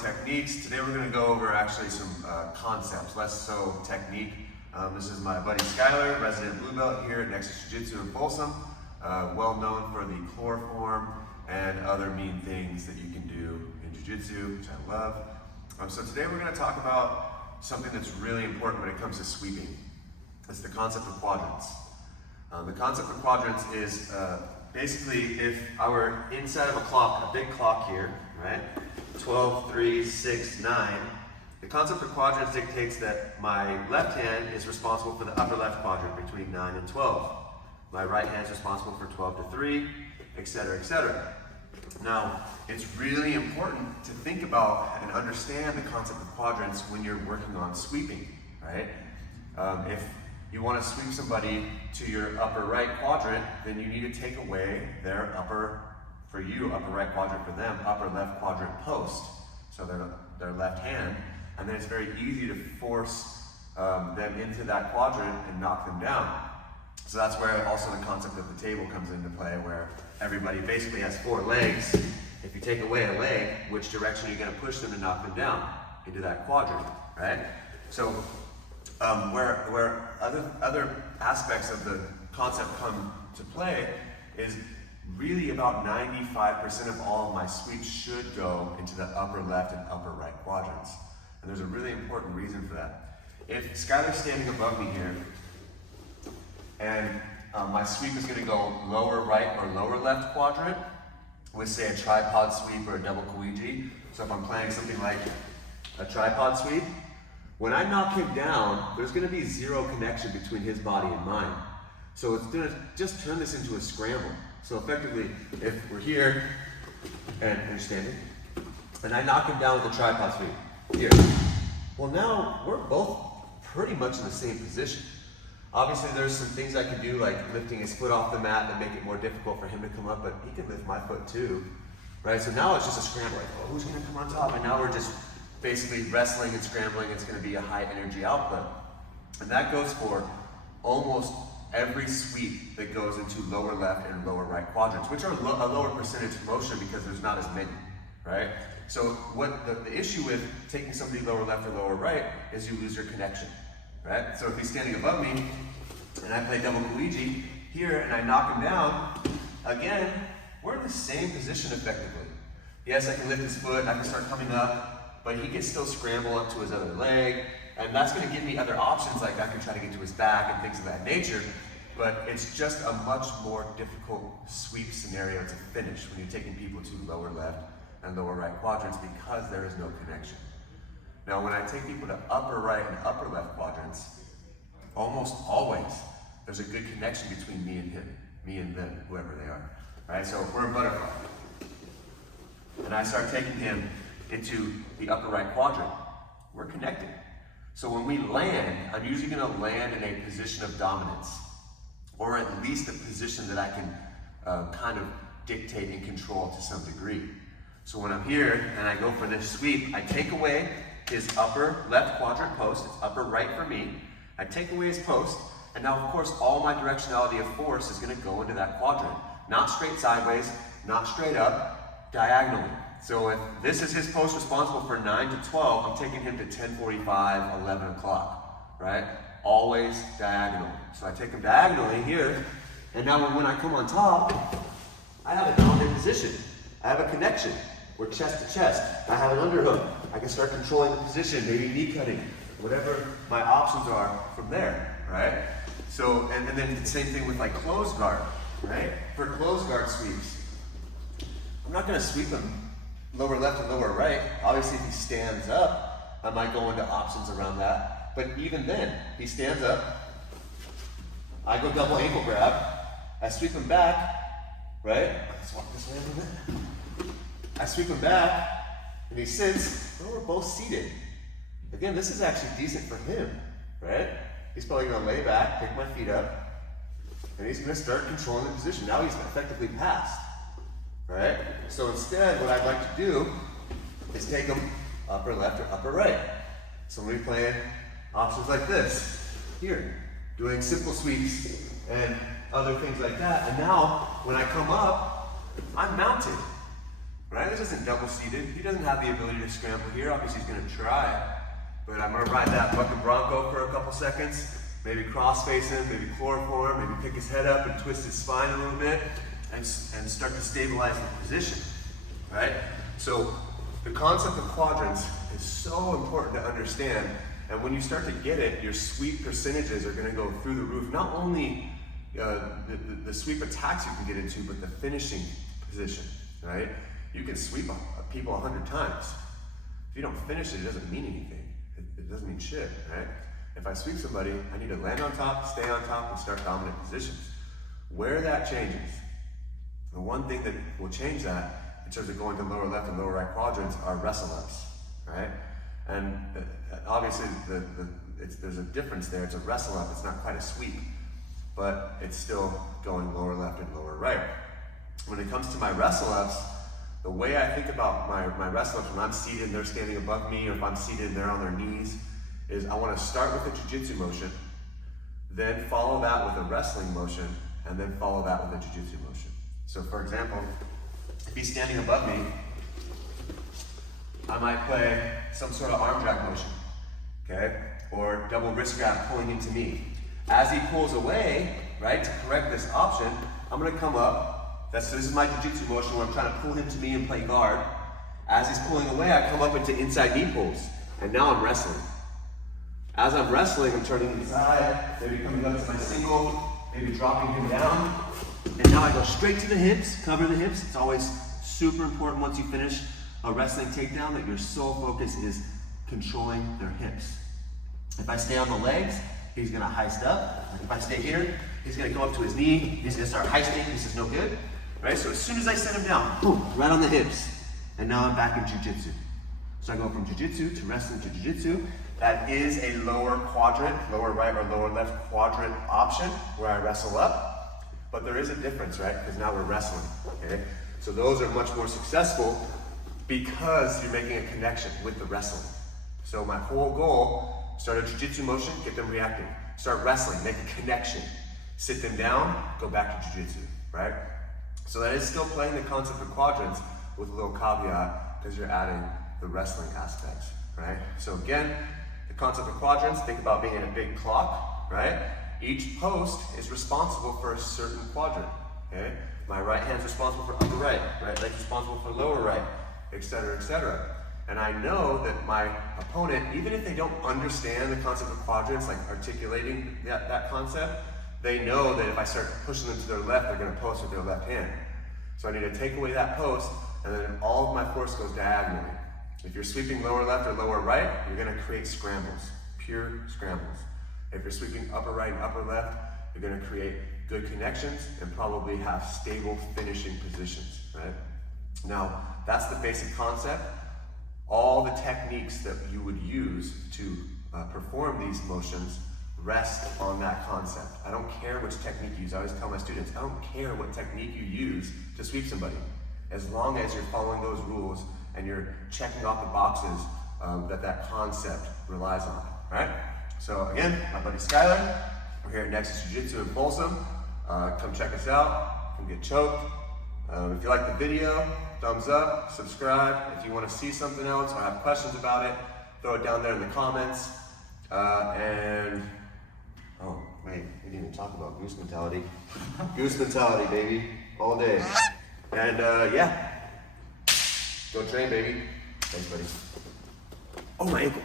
techniques. Today we're going to go over actually some concepts, less so technique. This is my buddy Skyler, resident blue belt here at Nexus Jiu-Jitsu in Folsom, well known for the chloroform and other mean things that you can do in Jiu-Jitsu, which I love. So today we're going to talk about something that's really important when it comes to sweeping. It's the concept of quadrants. The concept of quadrants is basically if I were inside of a clock, a big clock here, right? 12, 3, 6, 9. The concept of quadrants dictates that my left hand is responsible for the upper left quadrant between 9 and 12. My right hand is responsible for 12 to 3, etc., etc. Now, it's really important to think about and understand the concept of quadrants when you're working on sweeping, right? If you want to sweep somebody to your upper right quadrant, then you need to take away their upper right quadrant for them, upper left quadrant post, so their left hand, and then it's very easy to force them into that quadrant and knock them down. So that's where also the concept of the table comes into play, where everybody basically has 4 legs. If you take away a leg, which direction are you going to push them to knock them down? Into that quadrant, right? So where other aspects of the concept come to play is really about 95% of all of my sweeps should go into the upper left and upper right quadrants. And there's a really important reason for that. If Skyler's standing above me here, and my sweep is going to go lower right or lower left quadrant with, say, a tripod sweep or a double Koiji. So if I'm playing something like a tripod sweep, when I knock him down, there's going to be 0 connection between his body and mine. So it's going to just turn this into a scramble. So effectively, if we're here, and you're standing, and I knock him down with a tripod sweep, here. Well, now we're both pretty much in the same position. Obviously, there's some things I can do, like lifting his foot off the mat that make it more difficult for him to come up, but he can lift my foot too, right? So now it's just a scramble, like, oh, who's gonna come on top? And now we're just basically wrestling and scrambling. It's gonna be a high energy output. And that goes for almost every sweep that goes into lower left and lower right quadrants, which are a lower percentage motion because there's not as many, right? So what the issue with taking somebody lower left or lower right is you lose your connection, right? So if he's standing above me and I play double Koiji here and I knock him down, again, we're in the same position effectively. Yes, I can lift his foot, I can start coming up, but he can still scramble up to his other leg, and that's going to give me other options, like I can try to get to his back and things of that nature, but it's just a much more difficult sweep scenario to finish when you're taking people to lower left and lower right quadrants because there is no connection. Now, when I take people to upper right and upper left quadrants, almost always there's a good connection between me and him, me and them, whoever they are, right? So if we're a butterfly, and I start taking him into the upper right quadrant, we're connected. So when we land, I'm usually going to land in a position of dominance, or at least a position that I can kind of dictate and control to some degree. So when I'm here and I go for this sweep, I take away his upper left quadrant post, it's upper right for me. I take away his post, and now of course all my directionality of force is going to go into that quadrant. Not straight sideways, not straight up, diagonally. So if this is his post responsible for 9 to 12, I'm taking him to 10:45, 11 o'clock, right? Always diagonally. So I take him diagonally here, and now when I come on top, I have a dominant position. I have a connection. We're chest to chest. I have an underhook. I can start controlling the position, maybe knee cutting, whatever my options are from there, right? So, and then the same thing with like closed guard, right? For closed guard sweeps, I'm not gonna sweep him lower left and lower right. Obviously, if he stands up, I might go into options around that. But even then, he stands up, I go double ankle grab, I sweep him back, right? Let's walk this way a little bit. I sweep him back, and he sits, well, we're both seated. Again, this is actually decent for him, right? He's probably gonna lay back, pick my feet up, and he's gonna start controlling the position. Now he's effectively passed, right? So instead, what I'd like to do is take him upper left or upper right. So we'll be playing options like this, here, doing simple sweeps and other things like that. And now, when I come up, I'm mounted. right? This isn't double seated. He doesn't have the ability to scramble here. Obviously, he's gonna try, but I'm gonna ride that bucket bronco for a couple seconds, maybe cross face him, maybe chloroform, maybe pick his head up and twist his spine a little bit, and start to stabilize the position, right? So the concept of quadrants is so important to understand, and when you start to get it, your sweep percentages are gonna go through the roof. Not only the sweep attacks you can get into, but the finishing position, right? You can sweep people 100 times. If you don't finish it, it doesn't mean anything. It doesn't mean shit, right? If I sweep somebody, I need to land on top, stay on top, and start dominant positions. Where that changes, the one thing that will change that in terms of going to lower left and lower right quadrants are wrestle ups, right? And obviously there's a difference there. It's a wrestle up, it's not quite a sweep, but it's still going lower left and lower right. When it comes to my wrestle ups, the way I think about my wrestle ups when I'm seated and they're standing above me, or if I'm seated and they're on their knees, is I want to start with a jiu-jitsu motion, then follow that with a wrestling motion, and then follow that with a jiu-jitsu motion. So for example, if he's standing above me, I might play some sort of arm drag motion, okay? Or double wrist grab pulling him to me. As he pulls away, right, to correct this option, I'm gonna come up. So this is my jiu-jitsu motion where I'm trying to pull him to me and play guard. As he's pulling away, I come up into inside knee pulls, and now I'm wrestling. As I'm wrestling, I'm turning inside, maybe coming up to my single, maybe dropping him down, and now I go straight to the hips, cover the hips. It's always super important once you finish a wrestling takedown that your sole focus is controlling their hips. If I stay on the legs, he's gonna heist up. If I stay here, he's gonna go up to his knee, he's gonna start heisting, this is no good, right? So as soon as I set him down, boom, right on the hips, and now I'm back in jiu-jitsu. So I go from jiu-jitsu to wrestling to jiu-jitsu. That is a lower quadrant, lower right or lower left quadrant option where I wrestle up, but there is a difference, right? Because now we're wrestling, okay? So those are much more successful because you're making a connection with the wrestling. So my whole goal, start a jiu-jitsu motion, get them reacting. Start wrestling, make a connection. Sit them down, go back to jiu-jitsu, right? So that is still playing the concept of quadrants with a little caveat because you're adding the wrestling aspects, right? So again, the concept of quadrants, think about being in a big clock, right? Each post is responsible for a certain quadrant, okay? My right hand's responsible for upper right leg's responsible for lower right, etc., etc. And I know that my opponent, even if they don't understand the concept of quadrants, like articulating that concept, they know that if I start pushing them to their left, they're gonna post with their left hand. So I need to take away that post, and then all of my force goes diagonally. If you're sweeping lower left or lower right, you're gonna create scrambles, pure scrambles. If you're sweeping upper right and upper left, you're gonna create good connections and probably have stable finishing positions, right? Now, that's the basic concept. All the techniques that you would use to perform these motions rest on that concept. I don't care which technique you use. I always tell my students, I don't care what technique you use to sweep somebody, as long as you're following those rules and you're checking off the boxes that concept relies on, right? So again, my buddy Skylar, we're here at Nexus Jiu-Jitsu in Folsom. Come check us out, come get choked. If you like the video, thumbs up, subscribe. If you want to see something else or have questions about it, throw it down there in the comments. Oh, wait, we didn't even talk about goose mentality. Goose mentality, baby, all day. And yeah, go train, baby. Thanks, buddy. Oh, my ankle.